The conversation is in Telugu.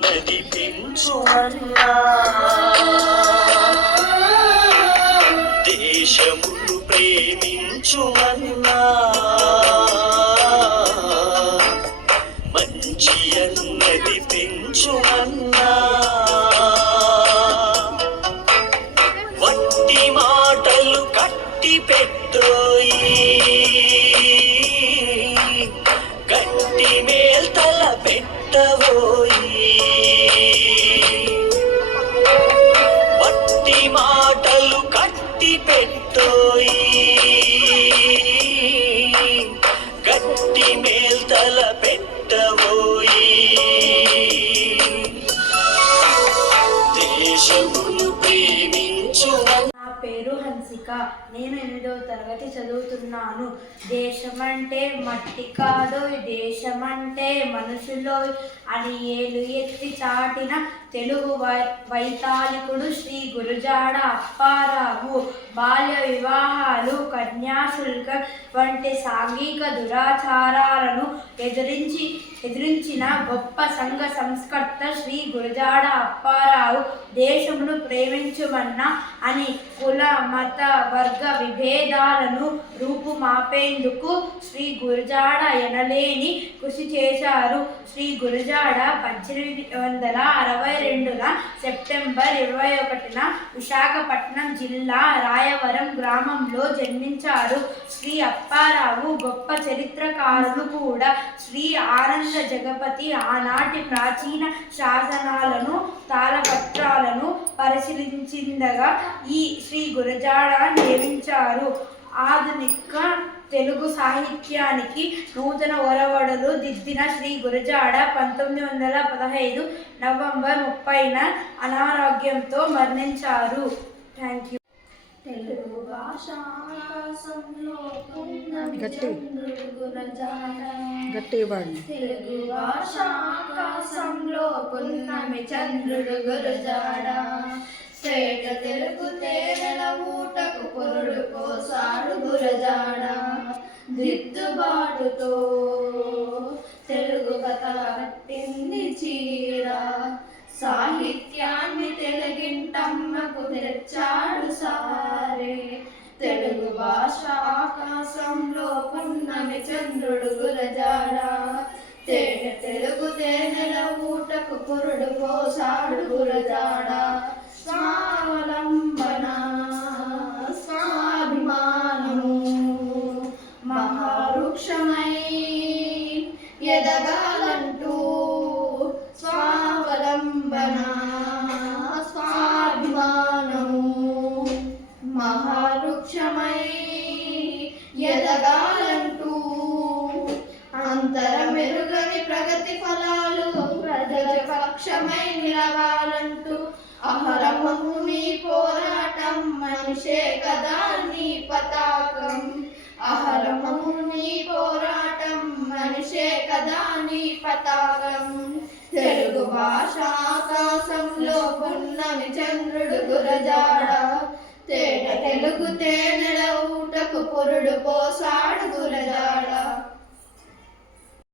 నది పెంచుమన్నా దేశమును ప్రేమించుమన్నా మంచి అన్నది పెంచుమన్నా వట్టి మాటలు కట్టి పెద్దోయి గట్టి మేల్తల పెట్టబోయి వట్టి మాటలు కట్టి పెట్టోయి గట్టి మేల్తల పెట్టబోయి దేశమును ప్రేమించు. నా పేరు హన్సిక. నేను 8వ తరగతి చదువుతున్నాను. దేశమంటే మట్టి కాదో దేశమంటే మనుషులో అని ఏలు ఎత్తి చాటిన తెలుగు వైతాళికుడు శ్రీ గురజాడ అప్పారావు బాల్య వివాహాలు, కన్యాశుల్కం వంటి సాంఘిక దురాచారాలను ఎదిరించిన గొప్ప సంఘ సంస్కర్త శ్రీ గురజాడ అప్పారావు దేశమును ప్రేమించుమన్నా అని కుల మత వర్గ విభేదాలను రూపుమాపేందుకు శ్రీ గురజాడ ఎనలేని కృషి చేశారు. శ్రీ గురజాడ 1862 సెప్టెంబర్ 21న విశాఖపట్నం జిల్లా రాయవరం గ్రామంలో జన్మించారు. శ్రీ అప్పారావు గొప్ప చరిత్రకారులు కూడా. శ్రీ ఆనంద జగపతి ఆనాటి ప్రాచీన శాసనాలను, తాళపత్రాలను పరిశీలించిందగా ఈ శ్రీ గురజాడ నియమించారు. ఆధునిక తెలుగు సాహిత్యానికి నూతన ఒరవడులు దిద్దిన శ్రీ గురజాడ 1915 నవంబర్ 30న అనారోగ్యంతో మరణించారు. Thank you. తెలుగు భాష ఆకాశంలో పున్నమి చంద్రుడు గురజాడ. తెలుగు భాష ఆకాశంలో పున్నమి చంద్రుడు గురజాడ. శ్వేత తెలుగు తేనెల ఊటకు పొరుడు పోసాడు గురజాడ. దిద్దుబాటుతో తెలుగు కథ కట్టింది చీర. సాహిత్యాన్ని తెలుగింటమ్మకు తెచ్చాడు సారే. తెలుగు భాష ఆకాశంలో పున్నమి చంద్రుడు గురజాడ. తెలుగు తేనెల ఊటకు పురుడు పోసాడు గురజాడ. స్వావలంబన స్వాభిమానము మహావృక్షమై ఎదగాలంటూ స్వావలంబన స్వాభిమానము మహావృక్షమై ఎదగాలంటూ అంతరమెరుగని ప్రగతి ఫలాలు ప్రజల పక్షమై నిలవాలంటూ అహరమము నీ పోరాటం మనిషే కదా నీ పతాకం. అహరమము నీ పోరాటం మనిషే కదా నీ పతాకం. తెలుగు భాష ఆకాశంలో పున్నమి చంద్రుడు గురజాడ. తెలుగు తేనెల ఊటకు పొరుడు పోసాడు గురజాడ.